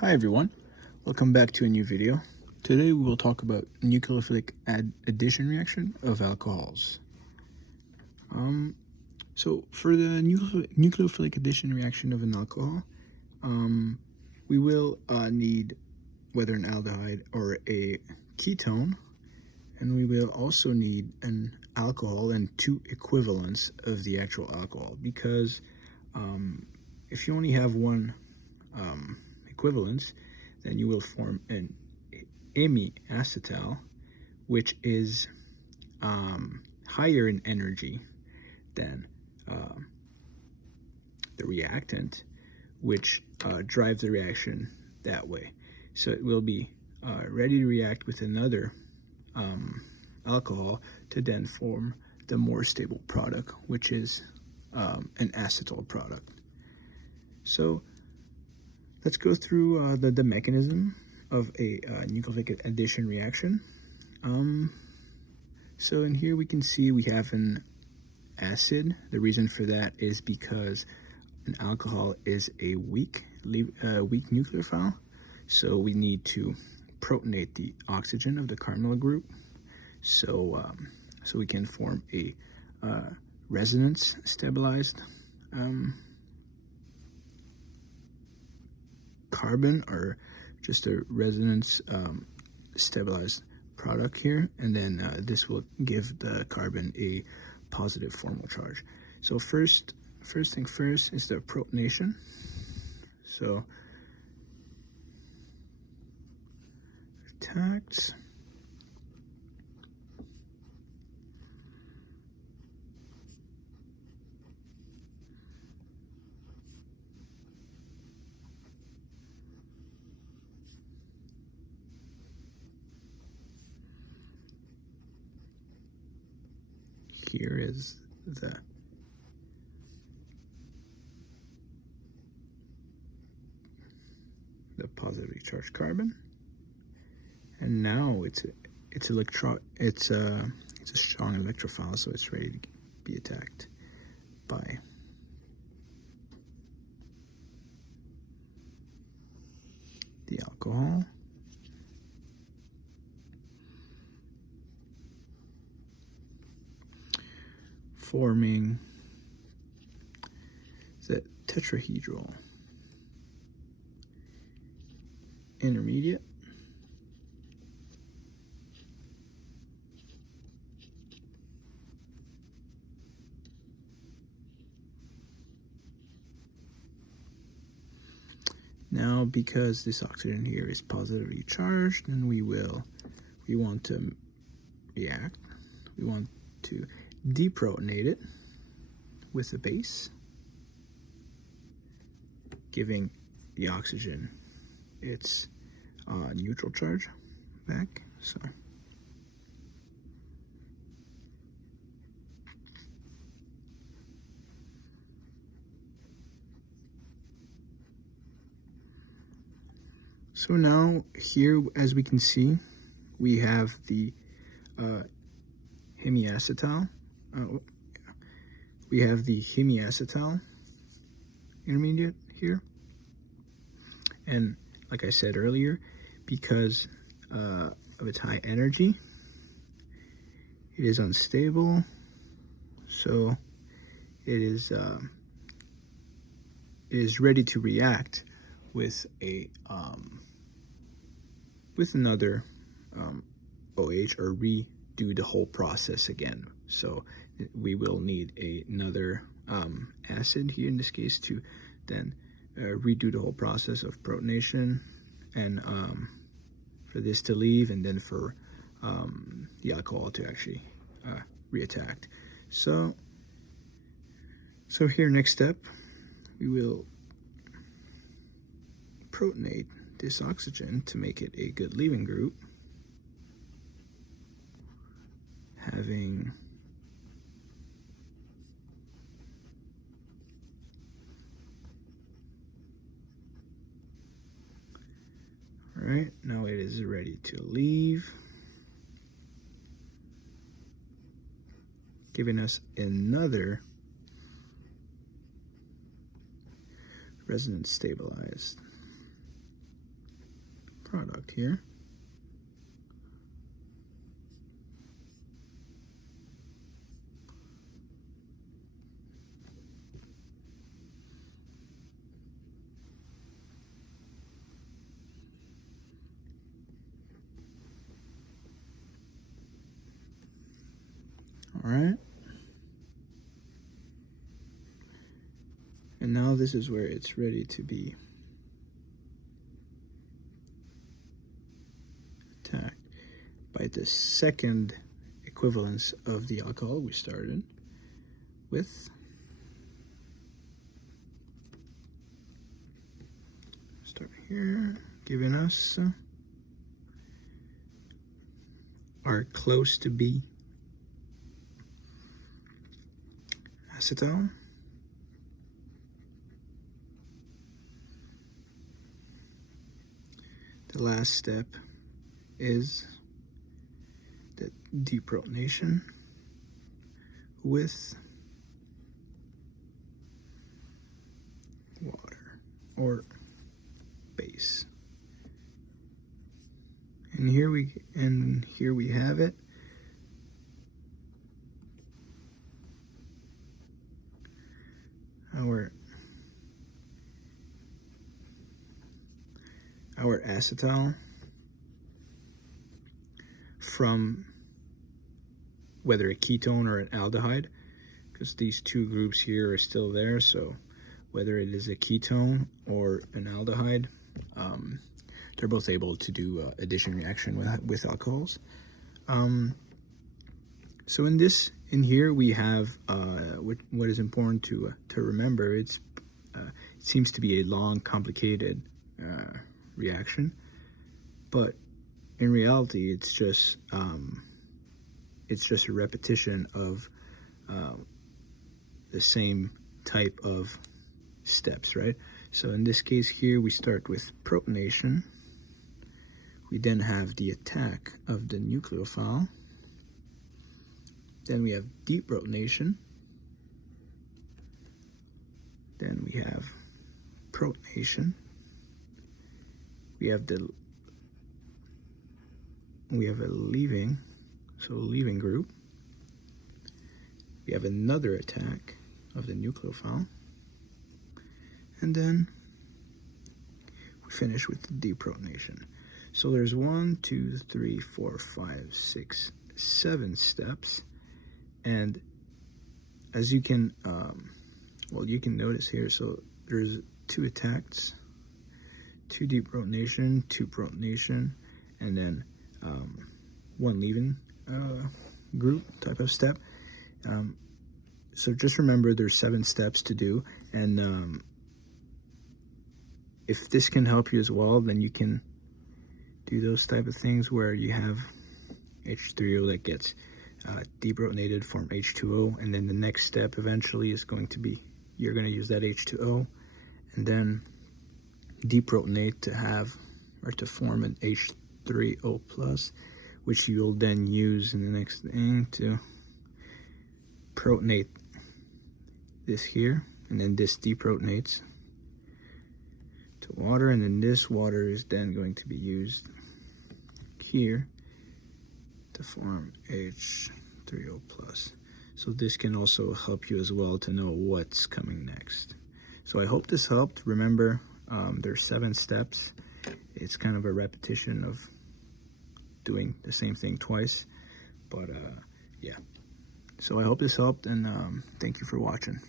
Hi everyone, welcome back to a new video. Today we will talk about nucleophilic addition reaction of alcohols. So for the nucleophilic addition reaction of an alcohol, we will need whether an aldehyde or a ketone, and we will also need an alcohol and two equivalents of the actual alcohol, because if you only have one equivalence, then you will form an acetal, which is higher in energy than the reactant, which drives the reaction that way. So it will be ready to react with another alcohol to then form the more stable product, which is an acetal product. So let's go through the mechanism of a nucleophilic addition reaction. So in here we can see we have an acid. The reason for that is because an alcohol is a weak nucleophile, so we need to protonate the oxygen of the carbonyl group, so we can form a resonance stabilized carbon, or just a resonance stabilized product here, and then this will give the carbon a positive formal charge. So first thing first is the protonation. So attacked. Here is the positively charged carbon, and now it's a strong electrophile, so it's ready to be attacked by the alcohol. Forming the tetrahedral intermediate. Now, because this oxygen here is positively charged, then we want to react. We want to deprotonate it with a base, giving the oxygen its neutral charge back. So now here, as we can see, we have the hemiacetal. We have the hemiacetal intermediate here, and like I said earlier, because of its high energy, it is unstable, so it is ready to react with a with another OH, or redo the whole process again. So we will need another acid here in this case to then redo the whole process of protonation, and for this to leave, and then for the alcohol to actually reattack. So here, next step, we will protonate this oxygen to make it a good leaving group, having right now it is ready to leave, giving us another resonance stabilized product here. All right. And now this is where it's ready to be attacked by the second equivalence of the alcohol we started with. Start here, giving us our close to be acetal. The last step is the deprotonation with water or base. And here we have it. Our acetal from whether a ketone or an aldehyde, because these two groups here are still there, so whether it is a ketone or an aldehyde, they're both able to do addition reaction with alcohols. So in here we have what is important to remember. It seems to be a long, complicated reaction, but in reality, it's just a repetition of the same type of steps, right? So in this case here, we start with protonation. We then have the attack of the nucleophile. Then we have deprotonation. Then we have protonation. We have a leaving, so a leaving group. We have another attack of the nucleophile. And then we finish with the deprotonation. So there's 1, 2, 3, 4, 5, 6, 7 steps. And as you can, you can notice here, so there's 2 attacks, 2 deprotonation, 2 protonation, and then 1 leaving group type of step. So just remember there's 7 steps to do, and if this can help you as well, then you can do those type of things where you have H3O that gets deprotonated, form H2O, and then the next step eventually is going to be, you're going to use that H2O and then deprotonate to form an H3O plus, which you'll then use in the next thing to protonate this here, and then this deprotonates to water, and then this water is then going to be used here to form H3O plus. So this can also help you as well to know what's coming next. So I hope this helped. Remember, there's 7 steps. It's kind of a repetition of doing the same thing twice, but yeah. So I hope this helped, and thank you for watching.